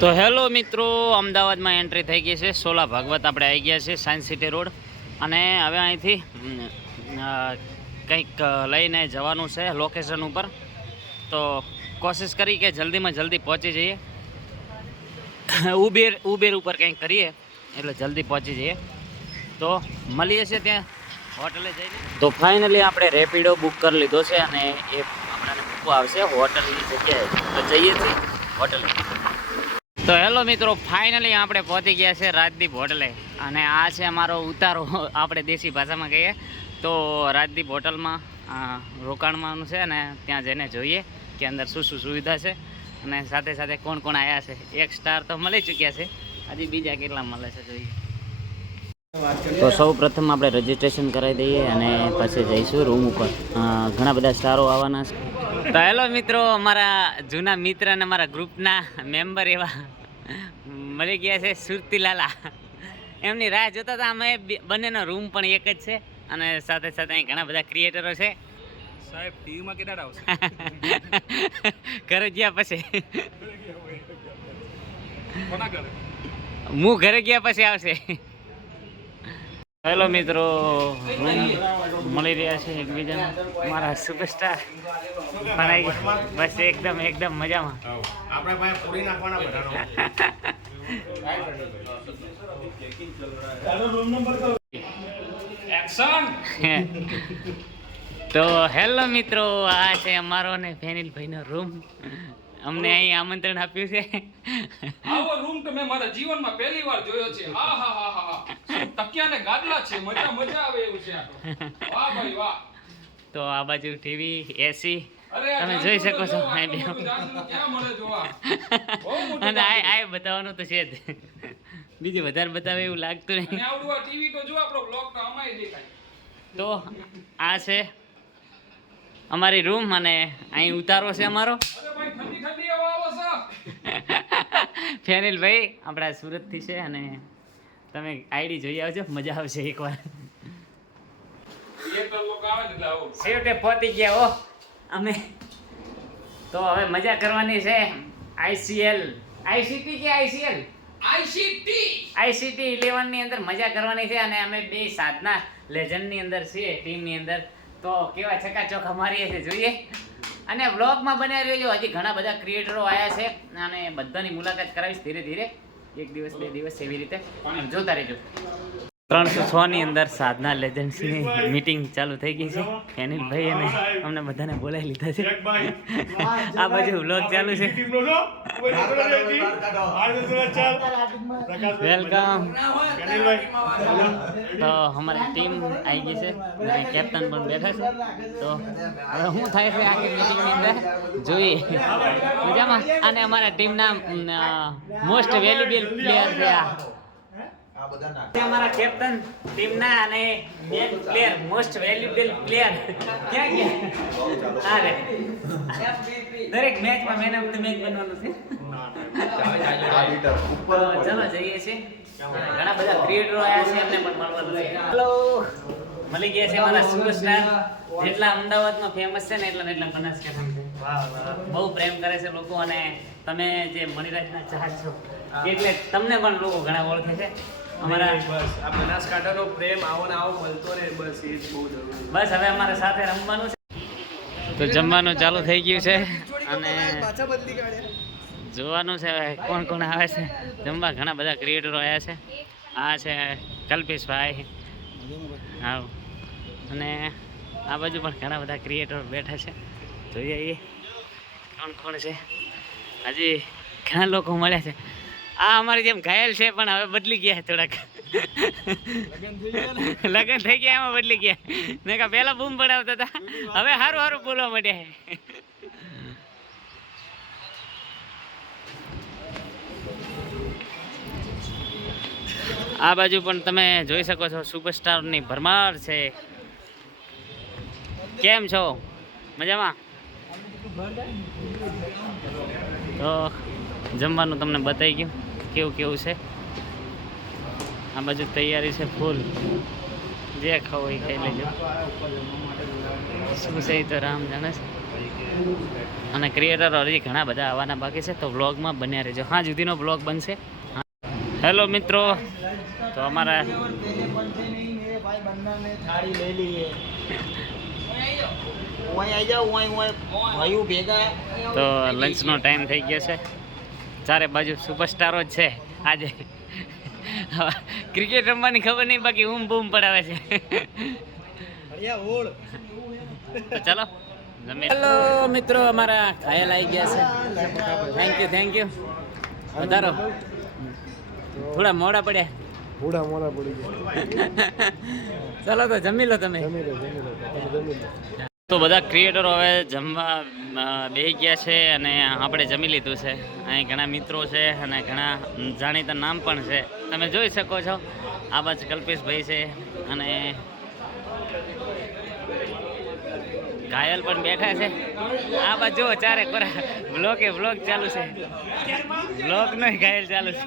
તો હેલો મિત્રો, અમદાવાદમાં એન્ટ્રી થઈ ગઈ છે, સોલા ભાગવત આપણે આવી ગયા છે સાયન્સ સિટી રોડ અને હવે અહીંથી કંઈક લઈને જવાનું છે લોકેશન ઉપર. તો કોશિશ કરી કે જલ્દીમાં જલ્દી પહોંચી જઈએ. ઉબેર ઉબેર ઉપર કંઈક કરીએ, એટલે જલ્દી પહોંચી જઈએ. તો મળીએ છીએ ત્યાં, હોટલે જઈને. તો ફાઇનલી આપણે રેપિડો બુક કરી લીધો છે અને એ આપણને મૂકવા આવશે હોટલની જગ્યાએ. તો જઈએ છીએ, હોટલે. તો હેલો મિત્રો, ફાઇનલી આપણે પહોંચી ગયા છે રાજદીપ હોટલે. અને આ છે અમારો ઉતારો, આપણે દેશી ભાષામાં કહીએ. તો રાજદીપ હોટલમાં રોકાણમાંનું છે અને ત્યાં જઈને જોઈએ કે અંદર શું શું સુવિધા છે. અને સાથે સાથે કોણ કોણ આવ્યા છે. એક સ્ટાર તો મળી ચૂક્યા છે. હજી બીજા કેટલા મળે છે જોઈએ. તો સૌ પ્રથમ આપણે રજીસ્ટ્રેશન કરાવી દઈએ અને પછી જઈશું રૂમ ઉપર. ઘણા બધા સ્ટારો આવવાના છે. તો હેલો મિત્રો, અમારા જૂના મિત્ર અને અમારા ગ્રુપના મેમ્બર એવા મળી ગયા છે સુરતીલાલા એમની રાહ જોતા હતા અમે બંનેનો રૂમ પણ એક જ છે. અને સાથે સાથે અહીં ઘણા બધા ક્રિએટરો છે. સાહેબ ટીવીમાં કેટલા આવશે? ઘરે ગયા પછી. હું ઘરે ગયા પછી આવશે. હેલો મિત્રો રૂમ મળી રહ્યા છે એકબીજાને. મારા સુપરસ્ટાર ગયા. બસ એકદમ એકદમ મજામાં. આપણે ભાઈ પૂરી નાખવાના બધાનો તો હેલો મિત્રો આ છે અમારો ને ફેનિલભાઈનો રૂમ અમને અહીં આમંત્રણ આપ્યું છે. આવો રૂમ તો મેં મારા જીવનમાં પહેલી વાર જોયો છે. હા હા હા હા તકિયા ને ગાદલા છે? મજા મજા આવે એવું છે તો. વાહ ભાઈ વાહ. તો આ બાજુ ટીવી એસી તમે જોઈ શકો છો અને આ આ બતાવવાનું તો છે જ. બીજું વધારે બતાવે એવું લાગતું નહીં. તો આ છે અમારી રૂમ અને અહીં ઉતારો છે અમારો. ફેનિલ ભાઈ આપણા સુરતથી છે અને તમે આઈડી જોઈ આવજો મજા આવશે એકવાર. એક લોકો આવે એટલે આવું. છેવટે પહોંચી ગયા હો. અમે. તો હવે મજા કરવાની છે આઈસીએલ. આઈસીટી કે આઈસીએલ? આઈસીટી આઈસીટી ઇલેવનની અંદર મજા કરવાની છે અને અમે બે સાધના લેજન્ડની અંદર છીએ ટીમની અંદર. તો કેવા ચકાચોખા અમારી છે જોઈએ. અને વ્લોગમાં બન્યા રહેજો. હજી ઘણા બધા ક્રિએટરો આવ્યા છે અને બધાની મુલાકાત કરાવીશ ધીરે ધીરે. એક દિવસ, બે દિવસ એવી રીતે. જોતા રહેજો. ત્રણસો છ ની અંદર સાધના લેજન્સીની મીટિંગ ચાલુ થઈ ગઈ છે. ફેનિલભાઈ અને અમને બધાને બોલાવી લીધા છે. આ બાજુ વ્લોગ ચાલુ છે. વેલકમ તો અમારી ટીમ આવી ગઈ છે. અને કેપ્ટન પણ બેઠા છે. તો હવે શું થાય છે આખી મીટિંગની અંદર? જોઈએ. મજામાં? અને અમારા ટીમના મોસ્ટ વેલ્યુબલ પ્લેયર છે આ. તે અમારા કેપ્ટન ટીમના અને man player most valuable player ક્યાં ગયા? અરે દરેક મેચમાં મેન ઓફ ધ મેચ બનવાનું છે. તો જઈએ છીએ. ઘણા બધા ક્રિએટરો આવ્યા છે એમને પણ મળવાનું છે. હેલો મળી ગયા છે મારા સુપરસ્ટાર જેટલા અમદાવાદમાં ફેમસ છે ને એટલા એટલા બનાસકાંઠામાં છે બહુ પ્રેમ કરે છે લોકો અને તમે જે મણિરાજના ચાહક છો એટલે તમને પણ લોકો ઘણા ઓળખે છે. અમારા બસ. આ બનાસકાંઠાનો પ્રેમ આવો ને આવો મળતો રહે બસ એ જ બહુ જરૂરી બસ હવે અમારા સાથે રમવાનું છે. તો જમવાનું ચાલુ થઈ ગયું છે. અને જોવાનું છે હવે કોણ કોણ આવે છે. જમવા ઘણા બધા ક્રિએટરો આવ્યા છે. આ છે કલ્પેશભાઈ. હા અને આ બાજુ પણ ઘણા બધા ક્રિએટરો બેઠા છે. જોઈએ એ કોણ કોણ છે. હજી ઘણા લોકો મળ્યા છે. આ અમારી જેમ ઘાયલ છે પણ હવે બદલી ગયા થોડાક. લગ્ન થઈ ગયા એમાં બદલી ગયા. ને કહા પહેલાં બૂમ પડાવતા હતા. હવે સારું સારું બોલવા માંડ્યા આ બાજુ પણ તમે જોઈ શકો છો સુપરસ્ટારની ભરમાર છે. કેમ છો? મજામાં? તો જમવાનું તમને બતાવી ગયું. કેવું કેવું છે? આ બાજુ તૈયારી છે ફૂલ. જે ખાવ એ ખાઈ લેજો શું છે એ તો રામ જાણે છે. અને ક્રિએટર હજી ઘણા બધા આવવાના બાકી છે તો વ્લોગમાં બન્યા રહેજો. હા જુદીનો વ્લોગ બનશે. હેલો મિત્રો. તો અમારા તો લંચનો ટાઈમ થઈ ગયો છે. ચારે બાજુ સુપરસ્ટારો જ છે. આજે ક્રિકેટ રમવાની ખબર નહીં બાકી ઊમ બૂમ પડાવે છે. ચાલો હેલો મિત્રો અમારા ખાયલ આવી ગયા છે. થેન્ક યુ થેન્ક યુ વધારો. થોડા મોડા પડ્યા. થોડા મોડા પડી ગયા. ચલો તો જમી લો તમે. તો બધા ક્રિએટરો હવે જમવા બે ગયા છે અને આપણે જમી લીધું છે. અહીં ઘણા મિત્રો છે અને ઘણા જાણીતા નામ પણ છે. તમે જોઈ શકો છો આ બાજુ કલ્પેશભાઈ છે અને ઘાયલ પણ બેઠા છે. આ બાજુ જુઓ ચારે કોરા બ્લોક એ બ્લોક ચાલુ છે. બ્લોક નહીં ઘાયલ ચાલુ છે.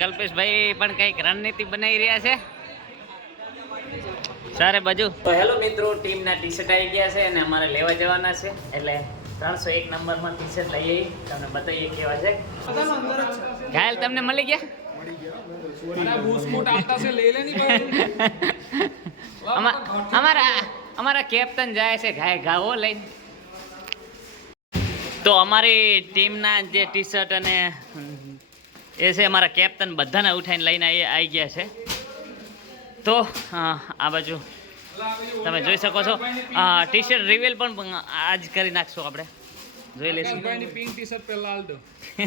કલ્પેશભાઈ પણ કંઈક રણનીતિ બનાવી રહ્યા છે. સારે બાજુ. તો હેલો મિત્રો ટીમના ટી શર્ટ આવી ગયા છે અને અમારે લેવા જવાના છે. એટલે ત્રણસો એક નંબરમાં ટી શર્ટ લઈ આવી તમને બતાવીએ કેવા છે. ઘાયલ તમને મળી ગયા? અમારા અમારા કેપ્ટન જાય છે ઘાય ઘાવો લઈ તો અમારી ટીમના જે ટી શર્ટ અને એ છે અમારા કેપ્ટન બધાને ઉઠાઈને લઈને એ આવી ગયા છે. તો આ બાજુ તમે જોઈ શકો છો. ટી શર્ટ રિવેલ પણ આજ કરી નાખશું આપણે. જોઈ લઈશું.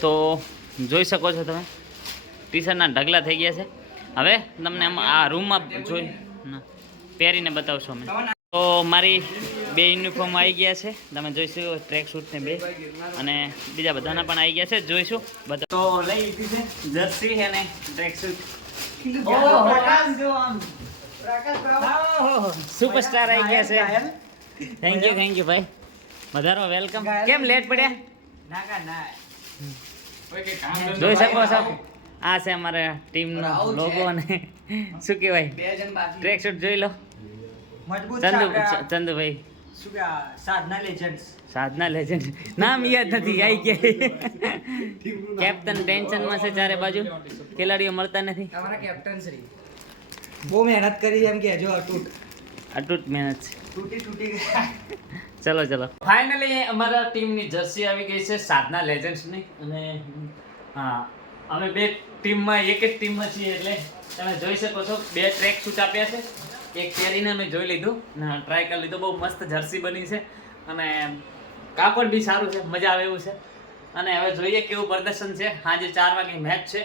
તો જોઈ શકો છો તમે. ટી શર્ટના ઢગલા થઈ ગયા છે. હવે તમને આ રૂમમાં જોઈ પહેરીને બતાવશો અમે. તો મારી બે યુનિફોર્મ આવી ગયા છે. તમે જોઈશું ટ્રેક સૂટ ને બે. અને બીજા બધાના પણ આવી ગયા છે. જોઈશું બધા. તો લઈ લીધી છે જર્સી અને ટ્રેક સૂટ સુપરસ્ટાર આવી ગયા છે. થેન્ક યુ થેન્ક યુ ભાઈ. વધારો વેલકમ કેમ લેટ પડ્યા? કે જોઈ શકો છો. આ છે અમારા ટીમનો લોગો અને શું કહેવાય? ટ્રેક સૂટ જોઈ લો. ચંદુ ચંદુભાઈ. શું કે સાધના લેજન્ડ્સ સાધના લેજન્ડ નામ યાદ નથી આઈ કે. કેપ્ટન ટેન્શનમાં છે ચારે બાજુ. ખેલાડીઓ મળતા નથી. તમારા કેપ્ટન શ્રી. બહુ મહેનત કરી એમ કે જો અટૂટ. અટૂટ મહેનત છે. તૂટી તૂટી ગયા. ચલો ચલો. ફાઇનલી અમારા ટીમની જર્સી આવી ગઈ છે સાધના લેજન્ડ્સની અને હા અમે બે ટીમમાં એક જ ટીમમાં છીએ એટલે તમે જોઈ શકો છો બે ટ્રેક શૂટ આપ્યા છે. એક પહેરીને મેં જોઈ લીધું ટ્રાય કરી લીધું. બહુ મસ્ત જર્સી બની છે અને કાપડ બી સારું છે મજા આવે એવું છે. અને હવે જોઈએ કેવું પ્રદર્શન છે. હાજે ચાર વાગે મેચ છે.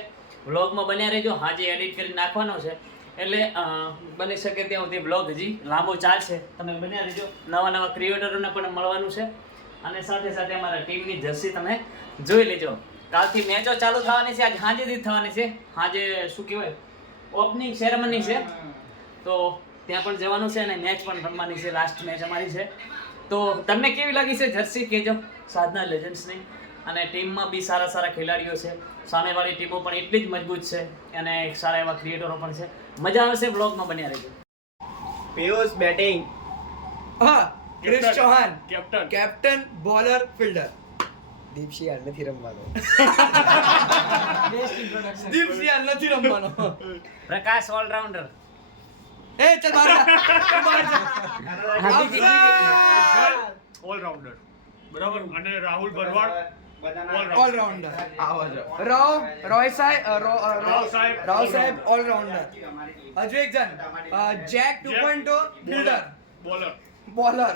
વ્લોગમાં બન્યા રહેજો. હાજે એડિટ કરી નાખવાનો છે. એટલે બની શકે ત્યાં સુધી બ્લોગ હજી લાંબો ચાલશે. તમે બન્યા રહેજો. નવા નવા ક્રિએટરોને પણ મળવાનું છે. અને સાથે સાથે અમારા ટીમની જર્સી તમે જોઈ લેજો. કાલથી મેચો ચાલુ થવાની છે. આજે સાંજેથી થવાની છે. હાજે શું કહેવાય? ઓપનિંગ સેરેમની છે. તો ત્યાં પણ જવાનું છે અને મેચ પણ રમવાની છે લાસ્ટ મેચ અમારી છે. તો તમને કેવી લાગી છે જર્સી? કહેજો. સાધના લેજન્ડ્સની અને ટીમમાં બી સારા સારા ખેલાડીઓ છે. સામેવાળી ટીમો પણ એટલી જ મજબૂત છે અને સારા એવા ક્રિએટરો પણ છે. મજા આવશે બ્લોગમાં બન્યા રહેજો. પિયુષ બેટિંગ હા Krish Chauhan. Captain captain bowler fielder Deepsi આલ નથી રમવાનો. દીપસી આલ નથી રમવાનો. પ્રકાશ ઓલરાઉન્ડર એ ચલ બહાર જા. બહાર જા. ઓલરાઉન્ડર બરાબર. અને રાહુલ ભરવાડ. ઓલરાઉન્ડર રાવ રોય સાહેબ રો- રો- સાહેબ, રાવ સાહેબ ઓલરાઉન્ડર હજુ એક જણ. Jack two point fielder bowler bowler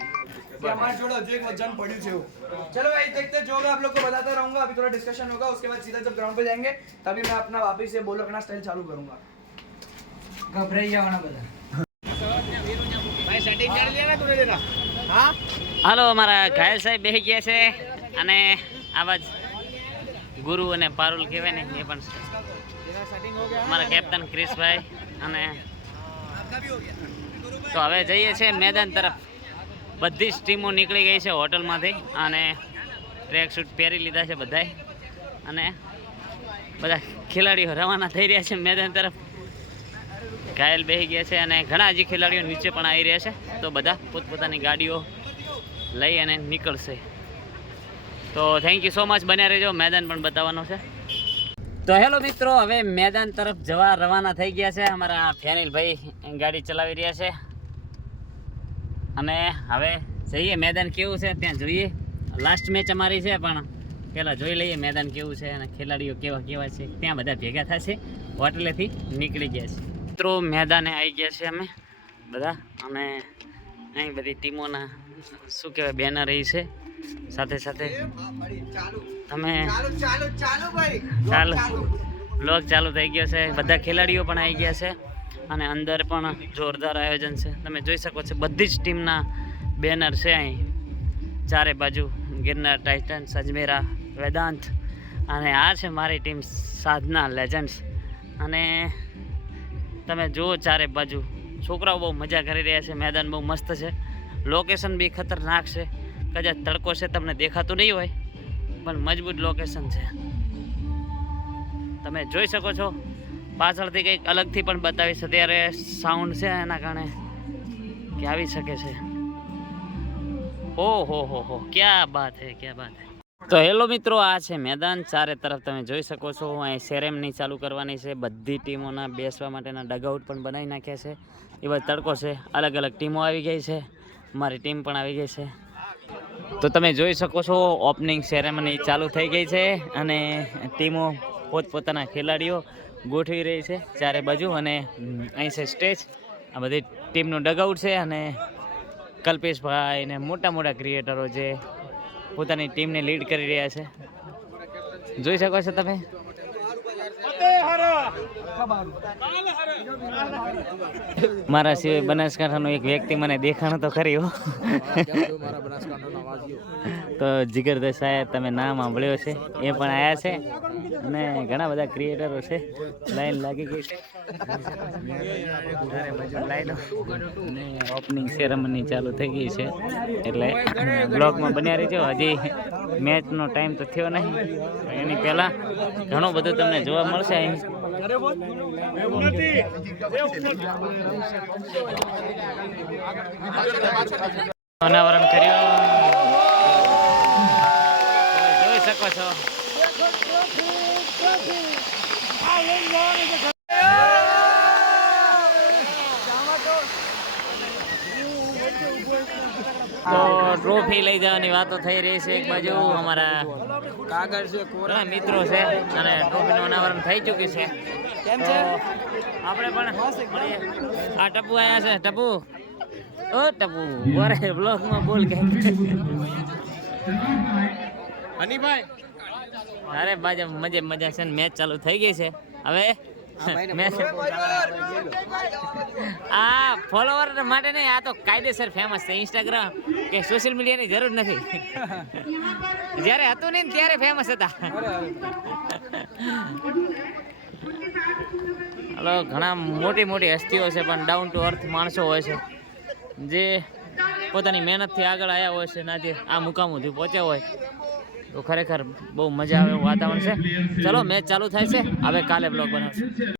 हमारे छोड़ो जो एक वचन पड़ी थे चलो भाई देखते जो मैं आप लोग को बताता रहूंगा अभी थोड़ा डिस्कशन होगा उसके बाद सीधा जब ग्राउंड पे जाएंगे तभी मैं अपना वापस ये बोलो अपना स्टाइल चालू करूंगा घबराई जावाना બધા ભાઈ સેટિંગ કરી લેના તું લેના હા હાલો અમારા ઘાયલ સાહેબ બેહી ગયા છે અને આવાજ ગુરુ અને પારુલ કહેવાય ને એ પણ અમારા કેપ્ટન ક્રિશભાઈ અને તો હવે જઈએ છીએ મેદાન તરફ બધી જ ટીમો નીકળી ગઈ છે હોટલમાંથી અને ટ્રેક સૂટ પહેરી લીધા છે બધાએ. અને બધા ખેલાડીઓ રવાના થઈ રહ્યા છે મેદાન તરફ. ઘાયલ બેસી ગયા છે અને ઘણા હજી ખેલાડીઓ નીચે પણ આવી રહ્યા છે. તો બધા પોતપોતાની ગાડીઓ લઈ અને નીકળશે. તો થેન્ક યુ સો મચ બન્યા રહેજો. મેદાન પણ બતાવવાનું છે. તો હેલો મિત્રો, હવે મેદાન તરફ જવા રવાના થઈ ગયા છે. અમારા ફેનિલભાઈ ગાડી ચલાવી રહ્યા છે. અને હવે જઈએ મેદાન કેવું છે ત્યાં જોઈએ. લાસ્ટ મેચ અમારી છે પણ પહેલાં જોઈ લઈએ મેદાન કેવું છે અને ખેલાડીઓ કેવા કેવા છે. ત્યાં બધા ભેગા થશે હોટલેથી નીકળી ગયા છે. મિત્રો મેદાને આવી ગયા છે અમે બધા અને અહીં બધી ટીમોના શું કહેવાય બેનર રહી છે. સાથે સાથે તમે ચાલુ ચાલુ ચાલુ ચાલુ. બ્લોગ ચાલુ. થઈ ગયો છે. બધા ખેલાડીઓ પણ આવી ગયા છે. અને અંદર પણ જોરદાર આયોજન છે. તમે જોઈ શકો છો, બધી જ ટીમના બેનર છે અહીં. ચારે બાજુ ગિરનાર, ટાઇટન, સજમેરા, વેદાંત અને આ છે મારી ટીમ સાધના લેજન્ડ્સ અને તમે જુઓ ચારે બાજુ, છોકરાઓ બહુ મજા કરી રહ્યા છે, મેદાન બહુ મસ્ત છે. લોકેશન બી ખતરનાક છે. કદાચ તડકો છે, તમને દેખાતું નહીં હોય, પણ મજબૂત લોકેશન છે. તમે જોઈ શકો છો પાછળથી કંઈક અલગથી પણ બતાવીશ. અત્યારે સાઉન્ડ છે એના કારણે કે આવી શકે છે. ઓ હો હો હો ક્યાં બાત હે, ક્યાં બાત હે. તો હેલો મિત્રો, આ છે મેદાન. ચારે તરફ તમે જોઈ શકો છો. અહીં સેરેમની ચાલુ કરવાની છે. બધી ટીમોના બેસવા માટેના ડગઆઉટ પણ બનાવી નાખ્યા છે. એ બધા તડકો છે. અલગ અલગ ટીમો આવી ગઈ છે. મારી ટીમ પણ આવી ગઈ છે. તો તમે જોઈ શકો છો ઓપનિંગ સેરેમની ચાલુ થઈ ગઈ છે અને ટીમો પોતપોતાના ખેલાડીઓ ગોઠવી રહી છે ચારે બાજુ અને અહીં છે સ્ટેજ. આ બધી ટીમનું ડગઆઉટ છે અને કલ્પેશભાઈ ને મોટા મોટા ક્રિએટરો જે પોતાની ટીમને લીડ કરી રહ્યા છે. જોઈ શકો છો તમે? મારા સિવાય બનાસકાંઠાનો એક વ્યક્તિ મને દેખાણો તો ખરી તો જીગરદા સાહેબ તમે નામ સાંભળ્યો છે, એ પણ આવ્યા છે. અને ઘણા બધા ક્રિએટરો છે, લાઈન લાગી ગઈ છે. લાઈનો અને ઓપનિંગ સેરેમની ચાલુ થઈ ગઈ છે, એટલે બ્લોગમાં બન્યા રહેજો. હજી મેચનો ટાઈમ તો થયો નહીં. એની પહેલાં ઘણું બધું તમને જોવા મળશે અહીં. અનાવરણ કર્યું. છો? તો ટ્રોફી લઈ જવાની વાતો થઈ રહી છે એક બાજુ અમારા કાગળ છે કોરા મિત્રો છે અને ટ્રોફીનું અનાવરણ થઈ ચૂક્યું છે. કેમ છે? આપણે પણ આ ટપુ આવ્યા છે ટપુ. ઓ ટપુ વરે બ્લોગમાં બોલ કે. હનીભાઈ અરે બાજુ મજે મજા છે ને મેચ ચાલુ થઈ ગઈ છે. હવે આ ફોલોવર માટે નહીં આ તો કાયદેસર ફેમસ છે. ઇન્સ્ટાગ્રામ કે સોશિયલ મીડિયાની જરૂર નથી. જ્યારે હતું નહીં ત્યારે ફેમસ હતા. હલો ઘણા મોટી મોટી હસ્તીઓ છે પણ ડાઉન ટુ અર્થ માણસો હોય છે. જે પોતાની મહેનતથી આગળ આવ્યા હોય છે ના જે આ મુકામ સુધી પહોંચ્યા હોય. તો ખરેખર બહુ મજા આવે એવું વાતાવરણ છે. ચલો, મેચ ચાલુ થાય છે. હવે કાલે બ્લોગ બનાવશું.